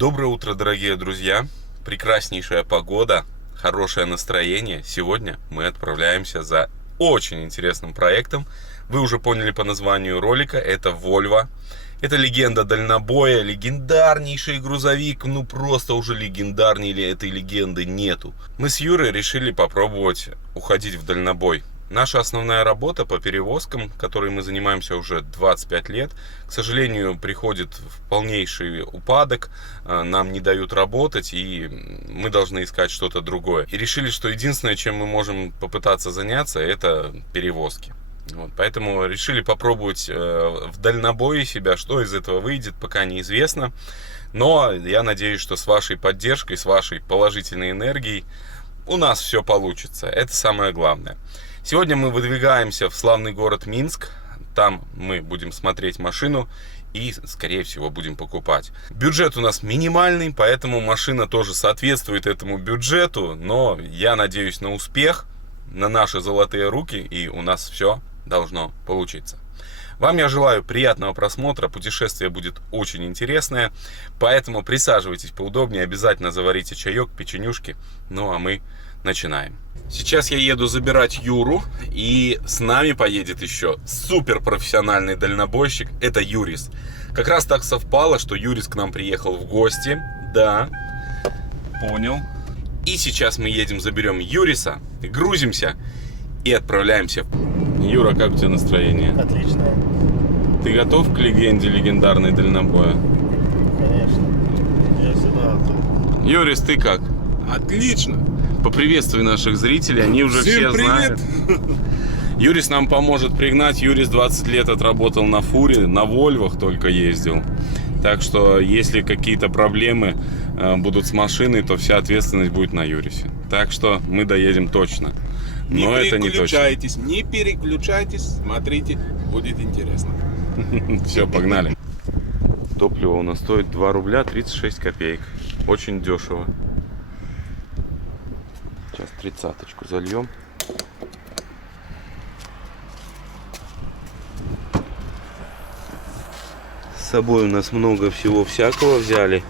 Доброе утро, дорогие друзья! Прекраснейшая погода, хорошее настроение. Сегодня мы отправляемся за очень интересным проектом. Вы уже поняли по названию ролика, это Volvo. Это легенда дальнобоя, легендарнейший грузовик, ну просто уже легендарнее этой легенды нету. Мы с Юрой решили попробовать уходить в дальнобой. Наша основная работа по перевозкам, которой мы занимаемся уже 25 лет, к сожалению, приходит в полнейший упадок, нам не дают работать, и мы должны искать что-то другое. И решили, что единственное, чем мы можем попытаться заняться, это перевозки. Вот, поэтому решили попробовать в дальнобое себя, что из этого выйдет, пока неизвестно. Но я надеюсь, что с вашей поддержкой, с вашей положительной энергией у нас все получится. Это самое главное. Сегодня мы выдвигаемся в славный город Минск. Там мы будем смотреть машину и, скорее всего, будем покупать. Бюджет у нас минимальный, поэтому машина тоже соответствует этому бюджету. Но я надеюсь на успех, на наши золотые руки, и у нас все должно получиться. Вам я желаю приятного просмотра. Путешествие будет очень интересное. Поэтому присаживайтесь поудобнее. Обязательно заварите чаек, печенюшки. Ну а мы начинаем. Сейчас я еду забирать Юру, и с нами поедет еще суперпрофессиональный дальнобойщик. Это Юрис. Как раз так совпало, что Юрис к нам приехал в гости. Да, понял. И сейчас мы едем, заберем Юриса, грузимся и отправляемся. Юра, как у тебя настроение? Отлично. Ты готов к легенде легендарной дальнобоя? Конечно. Я всегда готов. Юрис, ты как? Отлично. Поприветствуй наших зрителей, они уже Всем все привет. знают. Юрис нам поможет пригнать. Юрис 20 лет отработал на фуре, на Вольвах только ездил. Так что, если какие-то проблемы будут с машиной, то вся ответственность будет на Юрисе. Так что мы доедем точно. Но это не точно. Не переключайтесь, смотрите, будет интересно. Все, погнали. Топливо у нас стоит 2 рубля 36 копеек. Очень дешево. Сейчас 30-очку зальем. С собой у нас много всего всякого взяли.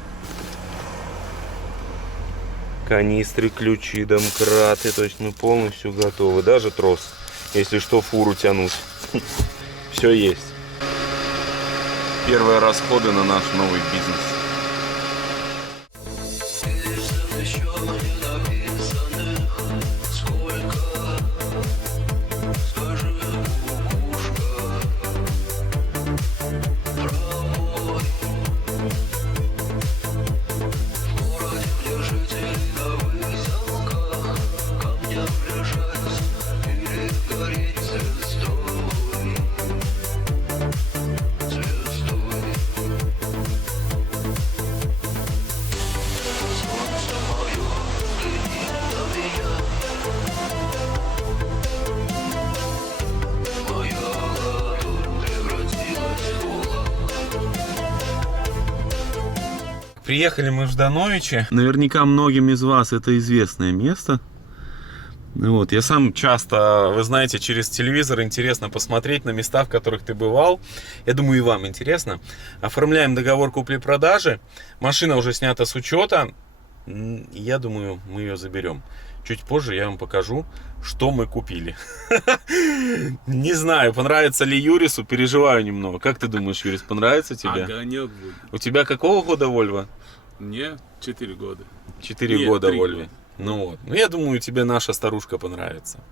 Канистры, ключи, домкраты. То есть мы полностью готовы. Даже трос, если что, фуру тянуть. Все есть. Первые расходы на наш новый бизнес. Приехали мы в Ждановичи. Наверняка многим из вас это известное место. Вот. Я сам часто, вы знаете, через телевизор интересно посмотреть на места, в которых ты бывал. Я думаю, и вам интересно. Оформляем договор купли-продажи. Машина уже снята с учета. Я думаю, мы ее заберем. Чуть позже я вам покажу, что мы купили. Не знаю, понравится ли Юрису, переживаю немного. Как ты думаешь, Юрис, понравится тебе? Огонек будет. У тебя какого года Volvo? Мне 4 года. 4 года 3 Volvo. года. Ну вот. Ну я думаю, тебе наша старушка понравится.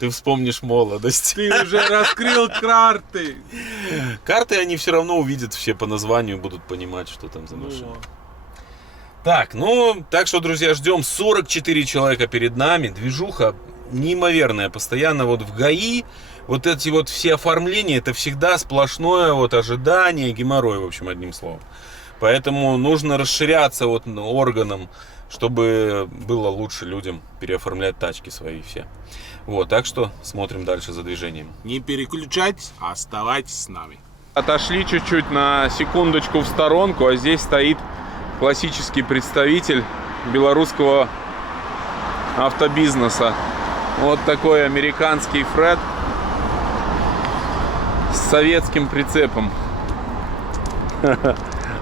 Ты вспомнишь молодость. Ты уже раскрыл карты. Карты они все равно увидят все по названию, будут понимать, что там за машина. Так, ну, так что, друзья, ждем. 44 человека перед нами. Движуха неимоверная. Постоянно вот в ГАИ вот эти вот все оформления, это всегда сплошное вот ожидание, геморрой, в общем, одним словом. Поэтому нужно расширяться вот органам, чтобы было лучше людям переоформлять тачки свои все. Вот, так что смотрим дальше за движением. Не переключайтесь, а оставайтесь с нами. Отошли чуть-чуть на секундочку в сторонку, а здесь стоит классический представитель белорусского автобизнеса. Вот такой американский Фред с советским прицепом.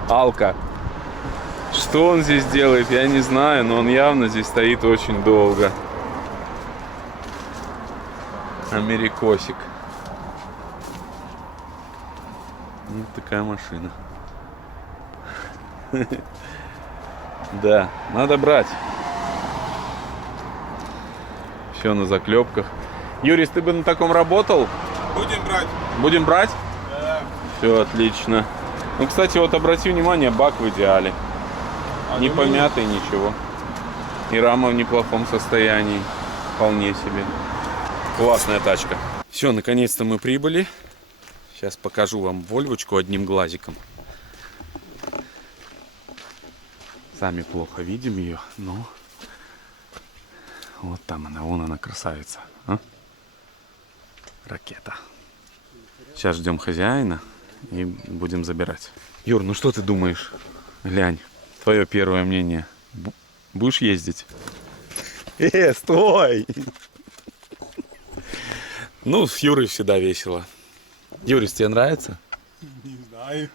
Алка. Что он здесь делает, я не знаю, но он явно здесь стоит очень долго. Америкосик. Вот такая машина. Да, надо брать. Все на заклепках. Юрис, ты бы на таком работал? Будем брать. Будем брать? Да. Все отлично. Ну, кстати, вот обрати внимание, бак в идеале. Не помятый, ничего. И рама в неплохом состоянии. Вполне себе. Классная тачка. Все, наконец-то мы прибыли. Сейчас покажу вам Вольвочку одним глазиком. Сами плохо видим ее, но вот там она, вон она, красавица. А? Ракета. Сейчас ждем хозяина и будем забирать. Юр, ну что ты думаешь? Глянь, твое первое мнение. Будешь ездить? Стой! Ну, с Юрой всегда весело. Юрис, тебе нравится? Не знаю.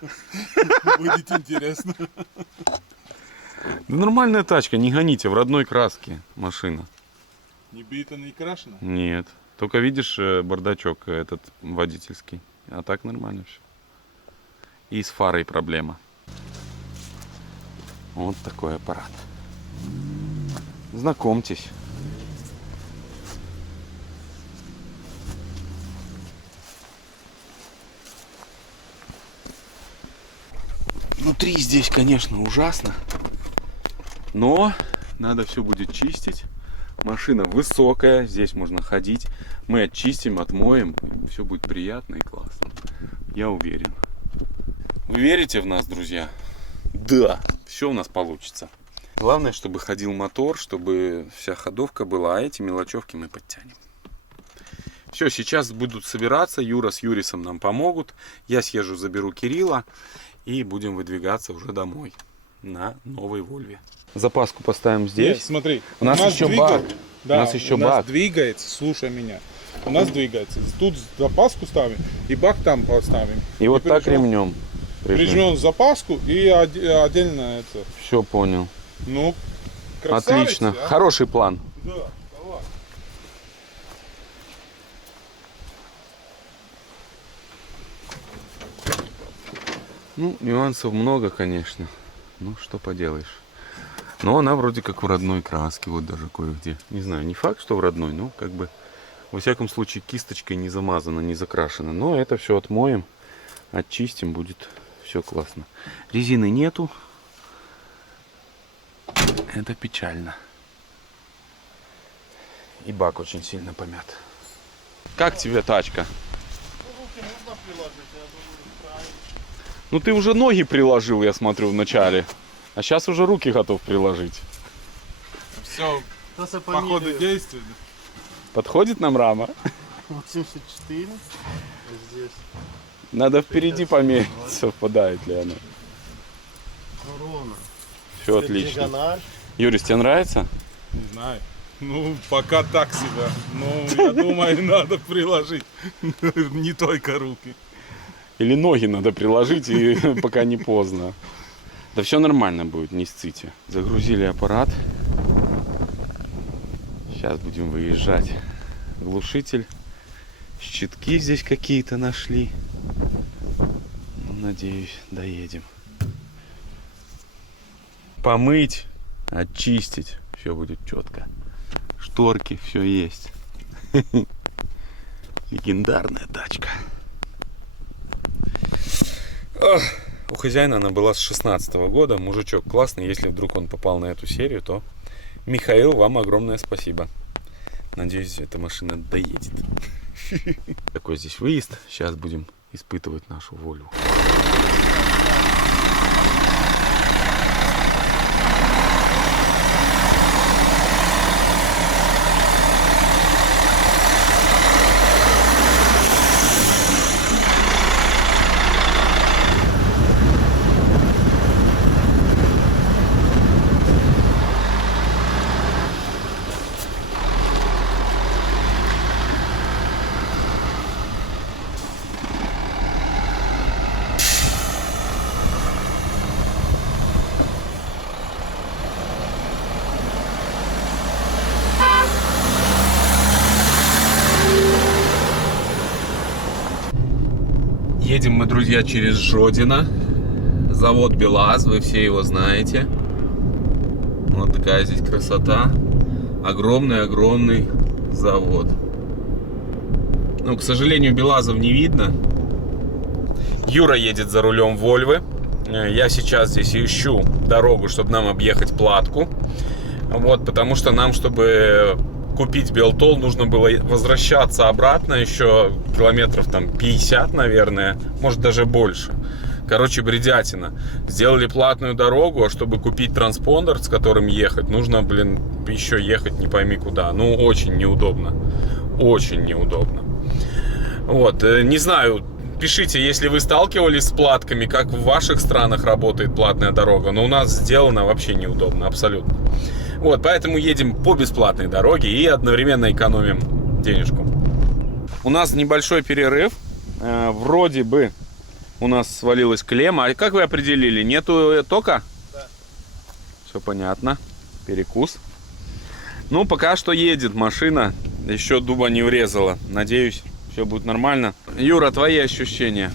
Будет интересно. Да нормальная тачка, не гоните, в родной краске машина. Не бита, не крашена? Нет, только видишь бардачок этот водительский, а так нормально все. И с фарой проблема. Вот такой аппарат. Знакомьтесь. Внутри здесь, конечно, ужасно. Но надо все будет чистить. Машина высокая, здесь можно ходить. Мы очистим, отмоем. Все будет приятно и классно. Я уверен. Вы верите в нас, друзья? Да, все у нас получится. Главное, чтобы ходил мотор, чтобы вся ходовка была, а эти мелочевки мы подтянем. Все, сейчас будут собираться. Юра с Юрисом нам помогут. Я съезжу, заберу Кирилла. И будем выдвигаться уже домой на новой Вольве. Запаску поставим здесь. Нет, смотри. У нас еще бак. Да, у нас еще у нас бак. двигается, слушай меня. У нас двигается. Тут запаску ставим и бак там поставим. И вот так прижмем- ремнем. Прижмем запаску и отдельно это. Все понял. Ну, красавица, Отлично. а? Хороший план. Да, давай. Ну, нюансов много, конечно. Ну, что поделаешь. Но она вроде как в родной краске, вот даже кое-где. Не знаю, не факт, что в родной, но как бы, во всяком случае, кисточкой не замазана, не закрашена. Но это все отмоем, очистим, будет все классно. Резины нету. Это печально. И бак очень сильно помят. Как тебе тачка? Руки можно приложить, я думаю, правильно. Ну ты уже ноги приложил, я смотрю, в начале. А сейчас уже руки готов приложить. Все, Просто по ходу померяю. действия. Подходит нам рама? 84 здесь. Надо впереди померить, совпадает ли она. Ну, ровно. Все отлично. Диагональ. Юрис, тебе нравится? Не знаю. Ну, пока так себя. Ну, я думаю, надо приложить. Не только руки. Или ноги надо приложить, и пока не поздно. Да все нормально будет, не сците. Загрузили аппарат. Сейчас будем выезжать. Глушитель. Щитки здесь какие-то нашли. Ну, надеюсь, доедем. Помыть, очистить. Все будет четко. Шторки, все есть. Легендарная тачка. У хозяина она была с 16-го года. Мужичок классный. Если вдруг он попал на эту серию, то Михаил, вам огромное спасибо. Надеюсь, эта машина доедет. Такой здесь выезд. Сейчас будем испытывать нашу Вольву. Едем мы, друзья, через Жодино. Завод БелАЗ, вы все его знаете. Вот такая здесь красота. Огромный-огромный завод. Ну, к сожалению, БелАЗов не видно. Юра едет за рулем Вольвы. Я сейчас здесь ищу дорогу, чтобы нам объехать Платку. Вот, потому что нам, чтобы купить Белтол, нужно было возвращаться обратно еще километров там 50, наверное, может даже больше. Короче, бредятина. Сделали платную дорогу, а чтобы купить транспондер, с которым ехать, нужно, блин, еще ехать не пойми куда. Ну, очень неудобно. Очень неудобно. Вот, не знаю, пишите, если вы сталкивались с платками, как в ваших странах работает платная дорога. Но у нас сделано вообще неудобно, абсолютно. Вот, поэтому едем по бесплатной дороге и одновременно экономим денежку. У нас небольшой перерыв. Вроде бы у нас свалилась клемма. А как вы определили? Нету тока? Да. Все понятно. Перекус. Ну, пока что едет машина. Еще дуба не врезала. Надеюсь, все будет нормально. Юра, твои ощущения?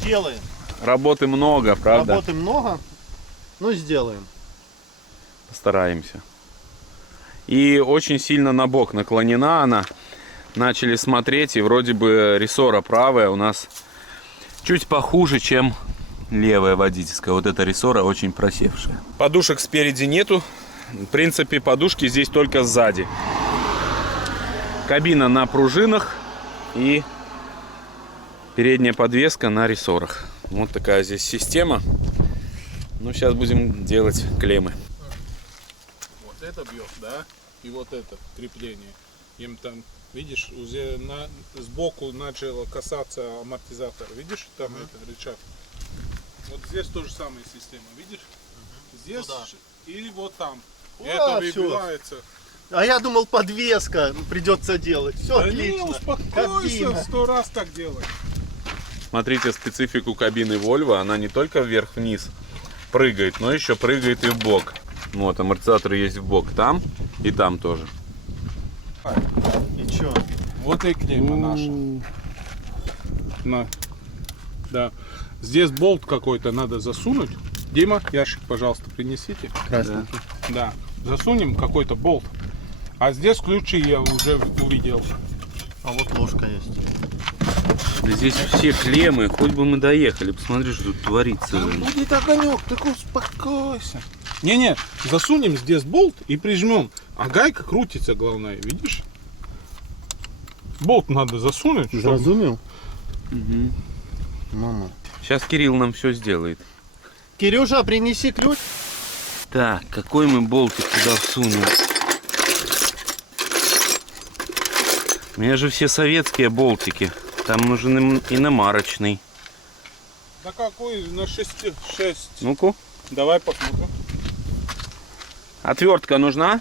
Сделаем. Работы много, правда? Работы много, но сделаем. Постараемся. И очень сильно на бок наклонена она. Начали смотреть, и вроде бы рессора правая у нас чуть похуже, чем левая водительская. Вот эта рессора очень просевшая. Подушек спереди нету. В принципе, подушки здесь только сзади. Кабина на пружинах и передняя подвеска на рессорах. Вот такая здесь система. Ну, сейчас будем делать клеммы. Вот это бьет, да? И вот это крепление. Им там, видишь, уже сбоку начало касаться амортизатора. Видишь, там это рычаг. Вот здесь тоже самая система, видишь? Здесь Туда. и вот там. О, Это всё. выбивается. А я думал, подвеска придется делать. Все Да не, отлично. успокойся, Кабина. 100 раз так делай. Смотрите специфику кабины Volvo. Она не только вверх-вниз прыгает, но еще прыгает и в бок. Вот, амортизаторы есть в бок там и там тоже. И чё? Вот и клемма наша. На. Да. Здесь болт какой-то надо засунуть. Дима, ящик, пожалуйста, принесите. Красненький. Да. Засунем какой-то болт. А здесь ключи я уже увидел. А вот ложка есть. Здесь все клеммы, хоть бы мы доехали. Посмотри, что тут творится. Будет огонек, так успокойся. Не-не, засунем здесь болт и прижмем. А гайка крутится, главное, видишь? Болт надо засунуть. чтобы- Зразумел? Угу. Мама. Сейчас Кирилл нам все сделает. Кирюша, принеси ключ. Так, какой мы болтик туда всунем? У меня же все советские болтики. Там нужен иномарочный. Да какой на 6. Ну-ка. Давай посмотрим. Отвертка нужна?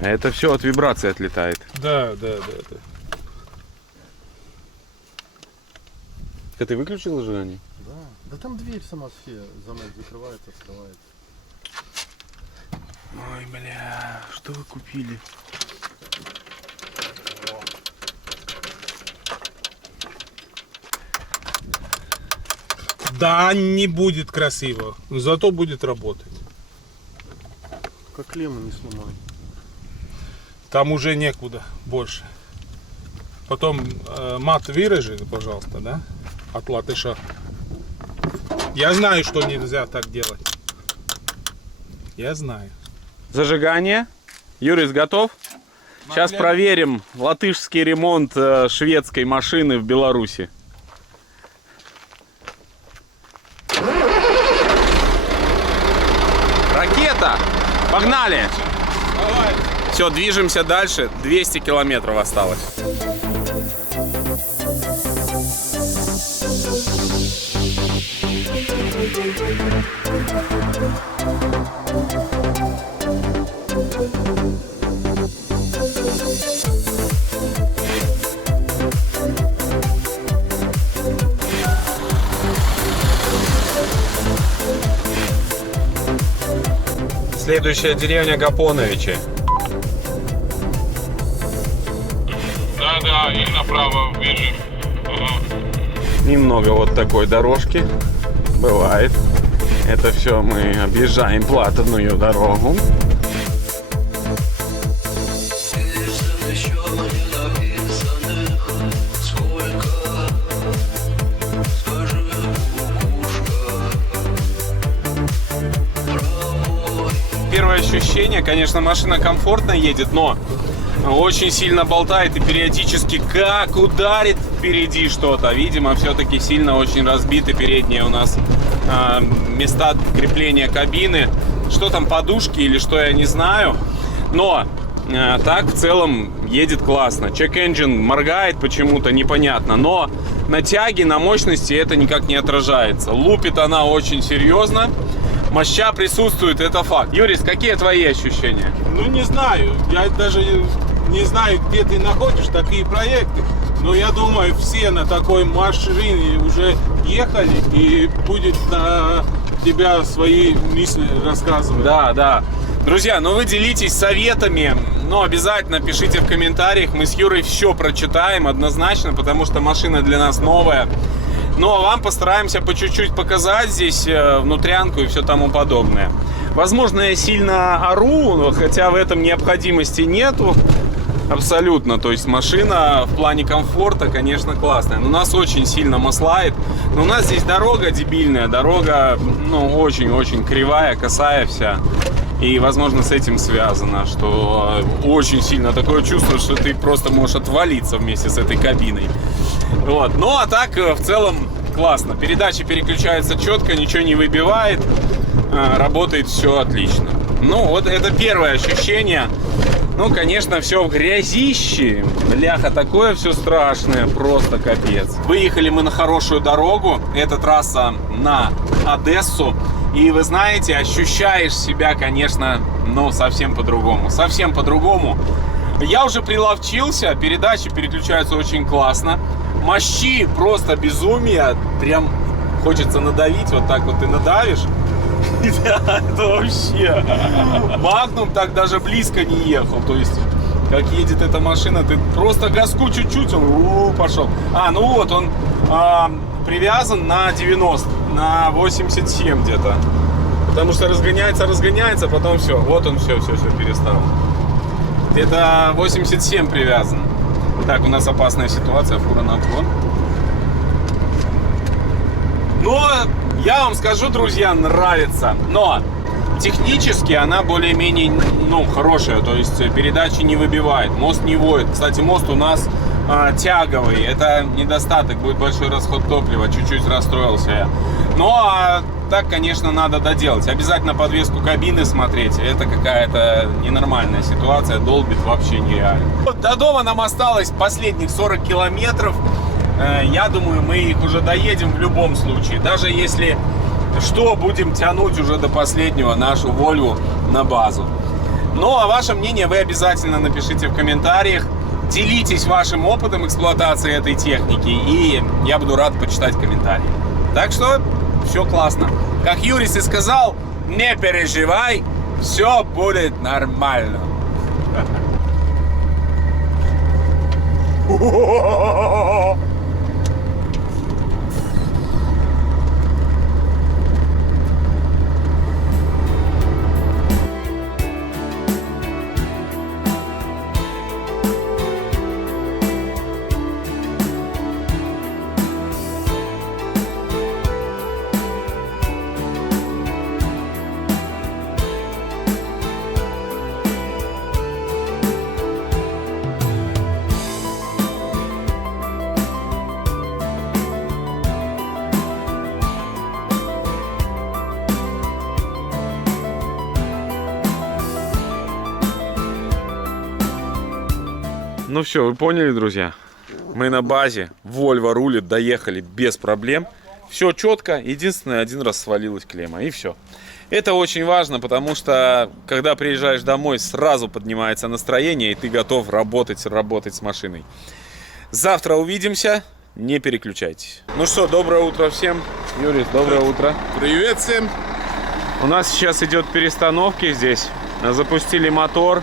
А это все от вибрации отлетает. Да. Ты выключил зажигание? Да. Да там дверь сама все замок закрывается, открывается. Ой, бля, что вы купили? Да, не будет красиво, зато будет работать. Как клемму не сломай. Там уже некуда больше. Потом мат вырежи, пожалуйста, да? От латыша. Я знаю, что нельзя так делать. Я знаю. Зажигание. Юрис готов? Сейчас проверим латышский ремонт шведской машины в Беларуси. Ракета! Погнали! Давай. Все, движемся дальше. 200 километров осталось. Следующая деревня Гапоновичи. Да, и направо бежим. Немного вот такой дорожки. Бывает. Это все мы объезжаем платную дорогу. Первое ощущение, конечно, машина комфортно едет, но очень сильно болтает и периодически как ударит впереди что-то. Видимо, все-таки сильно очень разбиты передние у нас места крепления кабины. Что там, подушки или что, я не знаю. Но так в целом едет классно. Check engine моргает почему-то, непонятно. Но на тяге, на мощности это никак не отражается. Лупит она очень серьезно. Моща присутствует, это факт. Юрис, какие твои ощущения? Ну, не знаю. Я даже не знаю, где ты находишь такие проекты. Но я думаю, все на такой машине уже ехали и будет на тебя свои мысли рассказывать. Да. Друзья, ну вы делитесь советами, но обязательно пишите в комментариях. Мы с Юрой все прочитаем однозначно, потому что машина для нас новая. Ну а вам постараемся по чуть-чуть показать здесь внутрянку и все тому подобное. Возможно, я сильно ору, хотя в этом необходимости нету. Абсолютно, то есть машина в плане комфорта, конечно, классная. Но нас очень сильно маслает. Но у нас здесь дорога дебильная, дорога, ну, очень-очень кривая, косая вся. И, возможно, с этим связано, что очень сильно такое чувство, что ты просто можешь отвалиться вместе с этой кабиной. Вот. Ну, а так, в целом, классно. Передачи переключаются четко, ничего не выбивает. Работает все отлично. Ну, вот это первое ощущение. Ну, конечно, все в грязище. Бляха, такое все страшное, просто капец. Выехали мы на хорошую дорогу. Это трасса на Одессу. И вы знаете, ощущаешь себя, конечно, ну, совсем по-другому. Совсем по-другому. Я уже приловчился, передачи переключаются очень классно. Мощи просто безумие. Прям хочется надавить, вот так вот ты надавишь. Да, это вообще. Магнум так даже близко не ехал. То есть, как едет эта машина, ты просто газку чуть-чуть, он пошел. Ну вот, он привязан на 90, на 87 где-то. Потому что разгоняется, потом все. Вот он все перестал. Где-то 87 привязан. Так, у нас опасная ситуация, фура на обгон. Но я вам скажу, друзья, нравится. Но технически она более-менее, ну, хорошая. То есть передачи не выбивает, мост не воет. Кстати, мост у нас тяговый. Это недостаток, будет большой расход топлива. Чуть-чуть расстроился я. Но так, конечно, надо доделать. Обязательно подвеску кабины смотреть. Это какая-то ненормальная ситуация. Долбит вообще нереально. Вот до дома нам осталось последних 40 километров. Я думаю, мы их уже доедем в любом случае. Даже если что, будем тянуть уже до последнего нашу Volvo на базу. Ну, а ваше мнение вы обязательно напишите в комментариях. Делитесь вашим опытом эксплуатации этой техники. И я буду рад почитать комментарии. Так что все классно. Как Юрис и сказал, не переживай, все будет нормально. Ну все, вы поняли, друзья? Мы на базе, Volvo рулит, доехали без проблем. Все четко, единственное, один раз свалилась клемма, и все. Это очень важно, потому что, когда приезжаешь домой, сразу поднимается настроение, и ты готов работать с машиной. Завтра увидимся, не переключайтесь. Ну что, доброе утро всем. Юрий, доброе утро. Привет всем. У нас сейчас идет перестановки здесь. Запустили мотор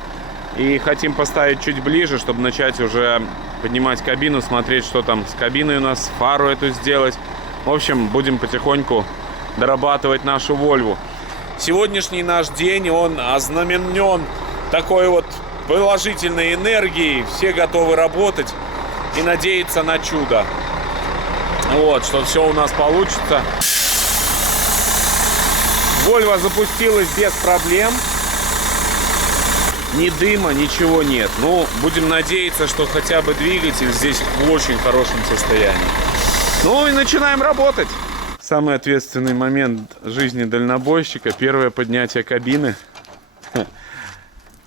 и хотим поставить чуть ближе, чтобы начать уже поднимать кабину, смотреть, что там с кабиной у нас, фару эту сделать. В общем, будем потихоньку дорабатывать нашу Volvo. Сегодняшний наш день, он ознаменен такой вот положительной энергией. Все готовы работать и надеяться на чудо. Вот, что все у нас получится. Volvo запустилась без проблем. Ни дыма, ничего нет. Ну, будем надеяться, что хотя бы двигатель здесь в очень хорошем состоянии. Ну и начинаем работать. Самый ответственный момент жизни дальнобойщика. Первое поднятие кабины.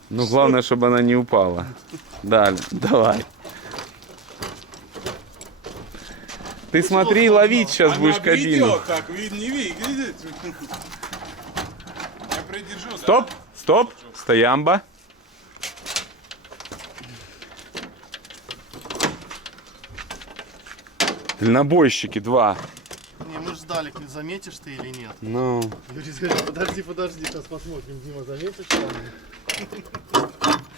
Ну, главное, чтобы она не упала. Далее, давай. Ты смотри, ловить сейчас будешь кабину. Так, не видит. Я придержу. Стоп, стоп, стоямба. Дальнобойщики 2. Не, мы ждали, заметишь ты или нет. Ну. Юрий говорит, подожди, сейчас посмотрим, Дима, заметишь что?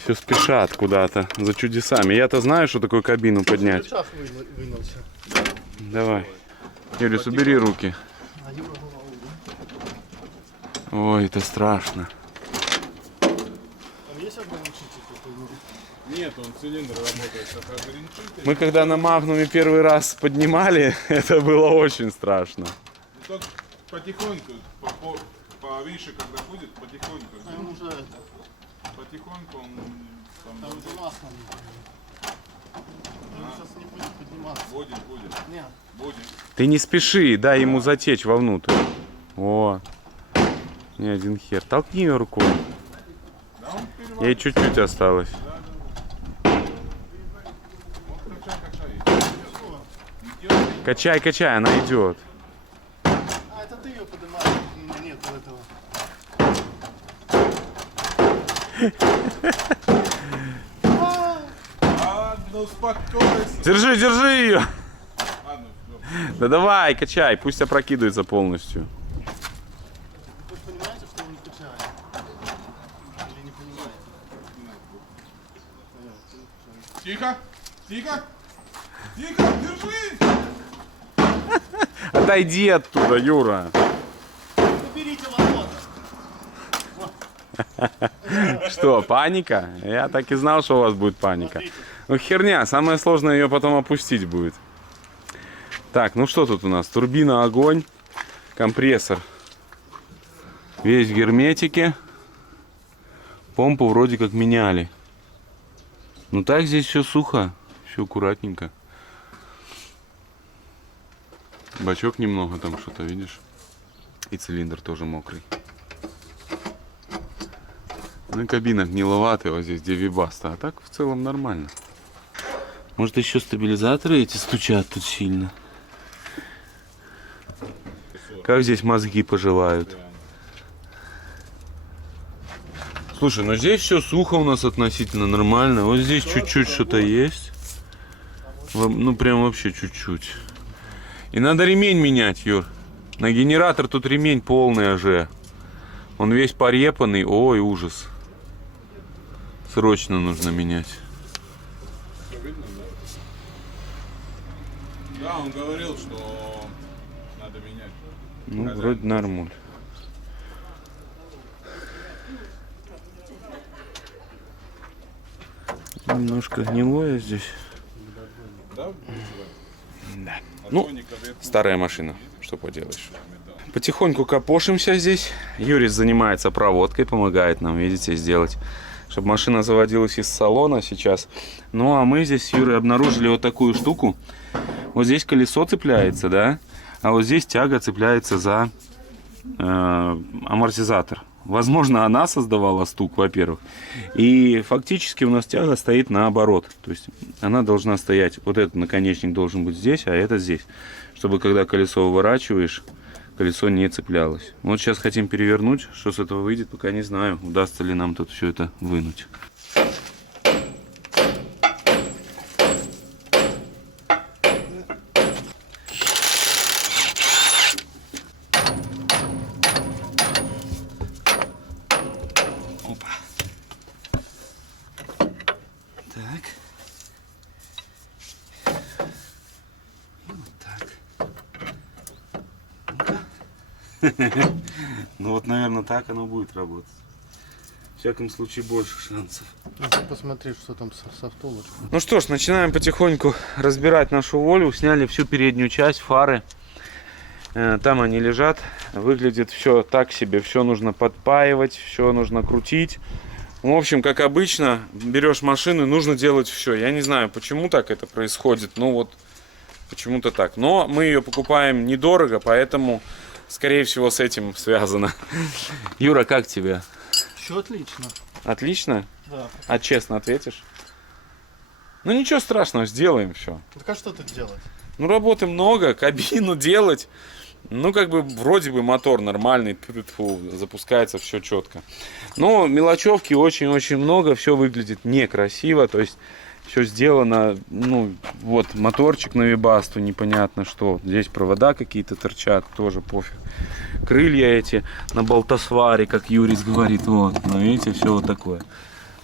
Все спешат куда-то за чудесами. Я-то знаю, что такое кабину поднять. Шаг вынулся. Давай. Юрий, убери руки. А Юра голову. Ой, это страшно. Там есть ограничитель какой-нибудь? Нет, он цилиндр работает как ограничитель. Мы когда на Магнуме первый раз поднимали, это было очень страшно. Только потихоньку, повыше, когда будет, потихоньку. Там уже это, Потихоньку он там уже масло. Он сейчас не будет подниматься. будет. Нет. Будет. Ты не спеши, дай ему затечь вовнутрь. О, не один хер. Толкни ее рукой. Да, он переводит. Ей чуть-чуть осталось. Качай. Качай, она идет. А, это ты ее поднимаешь, у меня нет этого. Ладно, успокойся. Держи ее. Ладно, Да давай, качай, пусть опрокидывается полностью. Вы понимаете, что он не качает? Или не понимаете? Тихо, держи. Отойди оттуда, Юра. Уберите ладонь. Что, паника? Я так и знал, что у вас будет паника. Ну херня, самое сложное ее потом опустить будет. Так, ну что тут у нас? Турбина, огонь, компрессор. Весь в герметике. Помпу вроде как меняли. Ну так здесь все сухо, все аккуратненько. Бачок немного там что-то, видишь? И цилиндр тоже мокрый. Ну и кабина гниловатая, вот здесь где вибаста. А так в целом нормально. Может еще стабилизаторы эти стучат тут сильно. Как здесь мозги поживают. Слушай, ну здесь все сухо у нас относительно нормально. Вот здесь чуть-чуть что-то есть. Ну прям вообще чуть-чуть. И надо ремень менять, Юр. На генератор тут ремень полный АЖ. Он весь порепанный. Ой, ужас. Срочно нужно менять. Видно, да? Да, он говорил, что надо менять. Ну, вроде нормуль. Немножко гнилое здесь. Да? Да. Ну, старая машина, что поделаешь. Потихоньку копошимся здесь. Юрис занимается проводкой, помогает нам, видите, сделать, чтобы машина заводилась из салона сейчас. Ну, а мы здесь с Юрой обнаружили вот такую штуку. Вот здесь колесо цепляется, да, а вот здесь тяга цепляется за амортизатор. Возможно, она создавала стук, во-первых. И фактически у нас тяга стоит наоборот. То есть она должна стоять, вот этот наконечник должен быть здесь, а это здесь. Чтобы когда колесо выворачиваешь, колесо не цеплялось. Вот сейчас хотим перевернуть. Что с этого выйдет, пока не знаю. Удастся ли нам тут все это вынуть. Ну вот, наверное, так оно будет работать. В всяком случае, больше шансов. Ну, ты посмотри, что там со втулочкой. Ну что ж, начинаем потихоньку разбирать нашу Волю. Сняли всю переднюю часть, фары. Там они лежат. Выглядит все так себе. Все нужно подпаивать, все нужно крутить. В общем, как обычно, берешь машину, нужно делать все. Я не знаю, почему так это происходит. Ну вот, почему-то так. Но мы ее покупаем недорого, поэтому, скорее всего, с этим связано. Юра, как тебе? Все отлично. Отлично? Да. А честно ответишь? Ну ничего страшного, сделаем все. Так а что тут делать? Ну работы много, кабину делать. Ну как бы вроде бы мотор нормальный, тьфу, запускается все четко. Но мелочевки очень-очень много, все выглядит некрасиво. То есть все сделано, ну вот моторчик на Вебасту, непонятно что. Здесь провода какие-то торчат, тоже пофиг. Крылья эти на болтосваре, как Юрис говорит, вот, ну видите, все вот такое.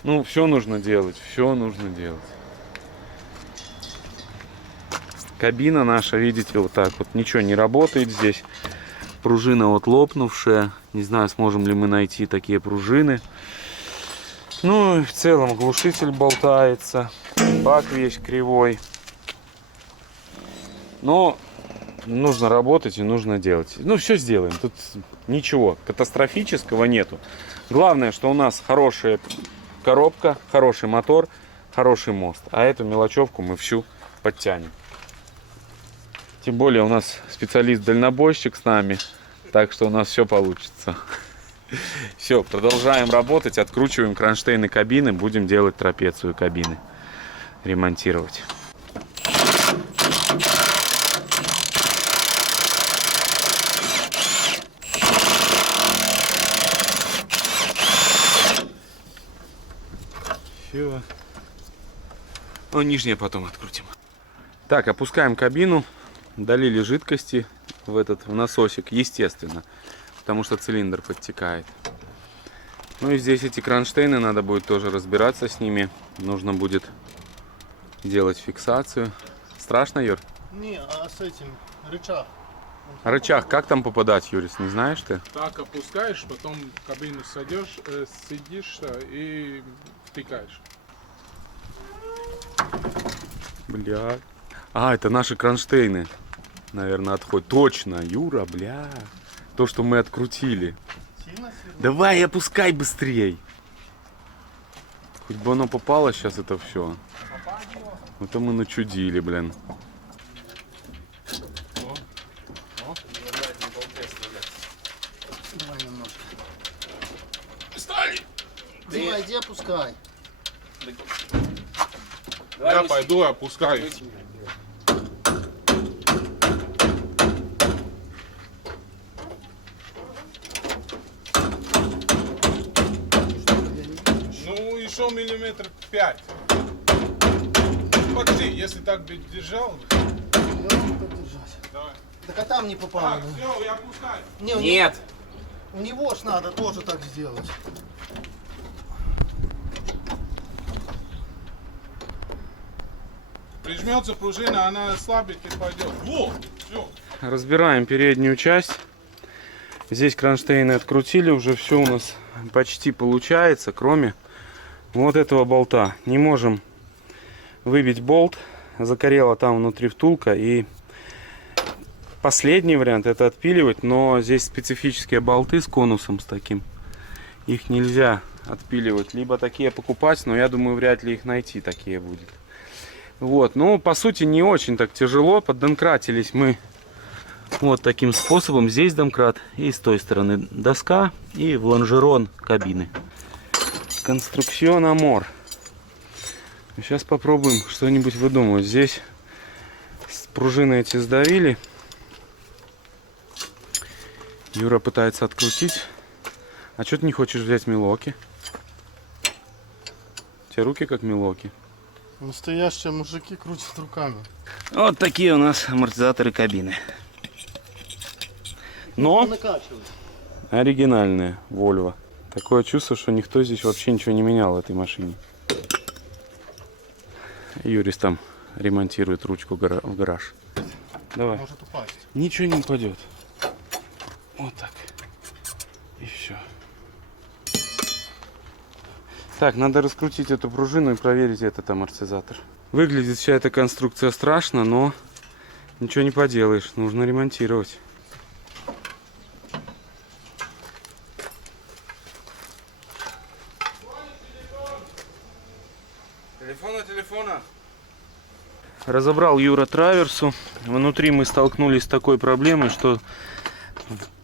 Ну, все нужно делать, все нужно делать. Кабина наша, видите, вот так вот, ничего не работает здесь. Пружина вот лопнувшая, не знаю, сможем ли мы найти такие пружины. Ну, и в целом глушитель болтается, бак весь кривой. Но нужно работать и нужно делать. Ну, все сделаем. Тут ничего катастрофического нету. Главное, что у нас хорошая коробка, хороший мотор, хороший мост. А эту мелочевку мы всю подтянем. Тем более у нас специалист-дальнобойщик с нами. Так что у нас все получится. Все, продолжаем работать. Откручиваем кронштейны кабины. Будем делать трапецию кабины. Ремонтировать. Все. Ну, нижнее потом открутим. Так, опускаем кабину. Долили жидкости в насосик, естественно, потому что цилиндр подтекает. Ну и здесь эти кронштейны, надо будет тоже разбираться с ними. Нужно будет делать фиксацию. Страшно, Юр? Не, а с этим рычаг. А рычаг, как там попадать, Юрис, не знаешь ты? Так опускаешь, потом в кабину сидишь и втыкаешь. Бля. А, это наши кронштейны, наверное, отходят. Точно, Юра, бля. То, что мы открутили. Сильно? Давай, опускай быстрей. Хоть бы оно попало сейчас это все. Это мы начудили, блин. Давай немножко. Встали! Дима, иди опускай. Я пойду опускаюсь. Ну, еще миллиметр 5. Почти, если так бы держал. Давай. Так а там не попало. Так, все, я опускаю. Не, Нет. У него ж надо тоже так сделать. Прижмется пружина, она ослабит и пойдет. Вот, все. Разбираем переднюю часть. Здесь кронштейны открутили, уже все у нас почти получается, кроме вот этого болта. Не можем выбить болт, закорела там внутри втулка, и последний вариант это отпиливать, но здесь специфические болты с конусом, с таким. Их нельзя отпиливать, либо такие покупать, но я думаю, вряд ли их найти такие будет. Вот, ну по сути не очень так тяжело, поддомкратились мы вот таким способом. Здесь домкрат и с той стороны доска и в лонжерон кабины. Конструкцион Амор. Сейчас попробуем что-нибудь выдумать. Здесь пружины эти сдавили. Юра пытается открутить. А что ты не хочешь взять милоки? У тебя руки как милоки. Настоящие мужики крутят руками. Вот такие у нас амортизаторы кабины. Но Накачивать. оригинальная Volvo. Такое чувство, что никто здесь вообще ничего не менял в этой машине. Юрис там ремонтирует ручку в гараж. Давай. Может упасть. Ничего не упадет. Вот так. И все. Так, надо раскрутить эту пружину и проверить этот амортизатор. Выглядит вся эта конструкция страшно, но ничего не поделаешь. Нужно ремонтировать. Телефона. Разобрал Юра траверсу. Внутри мы столкнулись с такой проблемой, что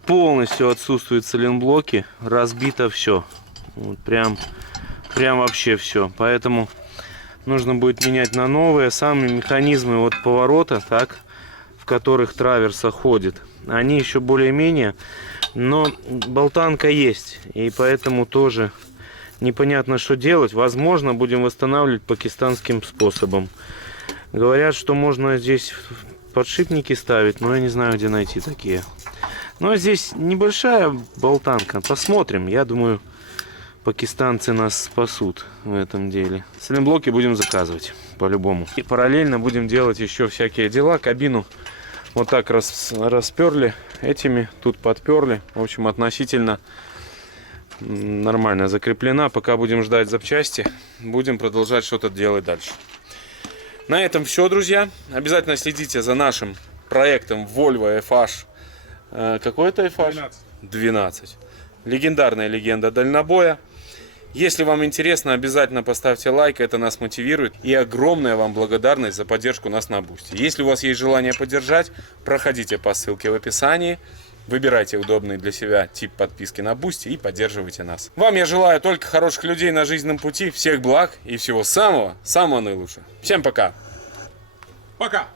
полностью отсутствуют сайлентблоки. Разбито все. Вот прям вообще все. Поэтому нужно будет менять на новые. Сами механизмы вот поворота, так, в которых траверса ходит, они еще более-менее. Но болтанка есть. И поэтому тоже непонятно, что делать. Возможно, будем восстанавливать пакистанским способом. Говорят, что можно здесь подшипники ставить, но я не знаю, где найти такие. Но здесь небольшая болтанка. Посмотрим. Я думаю, пакистанцы нас спасут в этом деле. Сайлентблоки будем заказывать по-любому. И параллельно будем делать еще всякие дела. Кабину вот так расперли этими, тут подперли. В общем, относительно нормально закреплена. Пока будем ждать запчасти, будем продолжать что-то делать дальше. На этом все, друзья. Обязательно следите за нашим проектом Volvo FH. Какой это FH? 12. Легендарная легенда дальнобоя. Если вам интересно, обязательно поставьте лайк, это нас мотивирует. И огромная вам благодарность за поддержку нас на Boosty. Если у вас есть желание поддержать, проходите по ссылке в описании. Выбирайте удобный для себя тип подписки на Boosty и поддерживайте нас. Вам я желаю только хороших людей на жизненном пути, всех благ и всего самого наилучшего. Всем пока! Пока!